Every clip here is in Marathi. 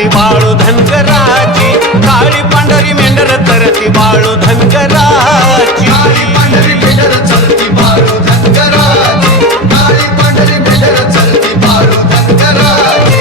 चरती बाळू धनगराची, काळी पांढरी मेंढर चरती बाळू धनगराची, काळी पांढरी मेंढर चरती बाळू धनगराची, काळी पांढरी मेंढर चरती बाळू धनगराची.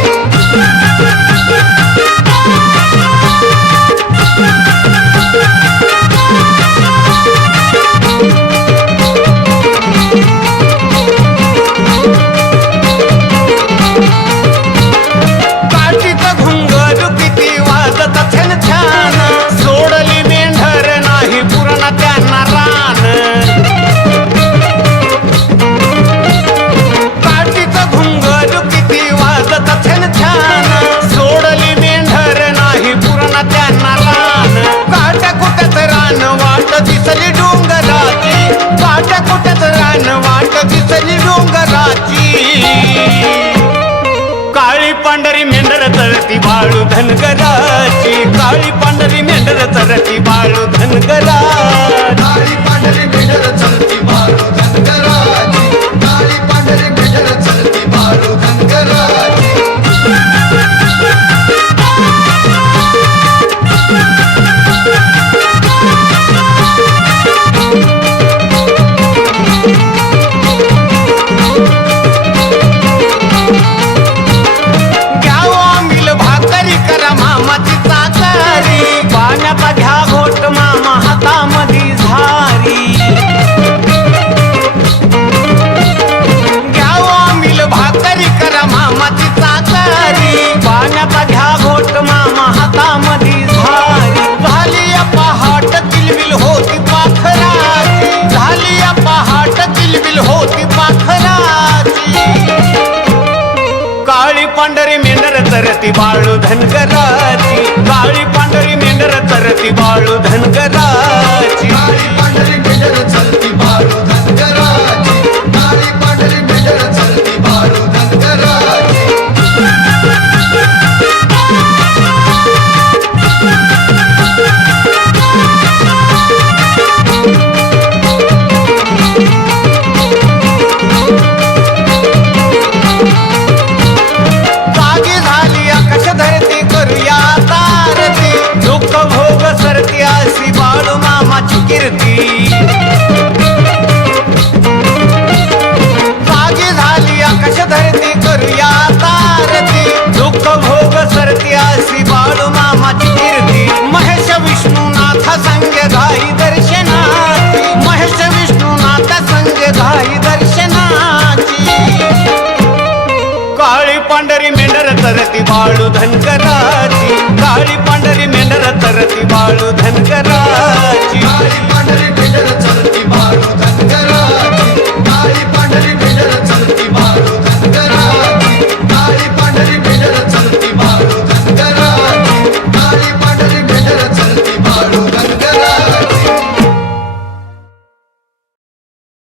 काठीचं घुंगर किती वाजत छान छान, सोडली मेंढर नाही पुरण त्यांना रान. काठीचं घुंगर किती वाजत छान छान, सोडली मेंढर नाही पुरण त्यांना रान. काट्या कुट्याच रान वाट दिसली डोंगराची, काट्या कुट्याच रान वाट दिसली डोंगराची. काळी पांढरी मेंढर चरती बाळू धनगराची, काळी पांढरी मेंढर चरती बाळू धनगराची. काळी पांढरी मेंढर चरती बाळू धनगराची, काळी पांढरी मेंढर चरती बाळू धनगराची. घ्यावं मिल भाकरी करा मामाची चाकरी, पाण्याचा घ्या घोट मामा हातामधी झारी. घ्यावं मिल भाकरी करा मामाची चाकरी, पाण्याचा घ्या घोट मामा हातामधी झारी. झाली या पहाट किलबिल होती पाखराची, झाली या पहाट किलबिल होती पाखराची. काळी पांढरी मेंढर चरती बाळू धनगराची, काळी पांढरी मेंढर चरती बाळू धनगराची. काळी पांढरी मेंढर चरती बाळू धनगराची, काळी पांढरी मेंढर चरती बाळू धनगराची. जागी झाली आकाश धरती करूया तारती, दुःख भोग सरती अशी बाळू मामाची कीर्ती. जागी झाली आकाश धरती करूया तारती, दुःख भोग सरती अशी बाळू मामाची कीर्ती. महेश विष्णुनाथ संग घाई दर्शनाची, महेश विष्णुनाथ संग घाई दर्शनाची. काळी पांढरी मेंढर चरती बाळू धनगराची, काळी पांढरी मेंढर चरती बाळू धनगराची. काळी पांढरी मेंढर चरती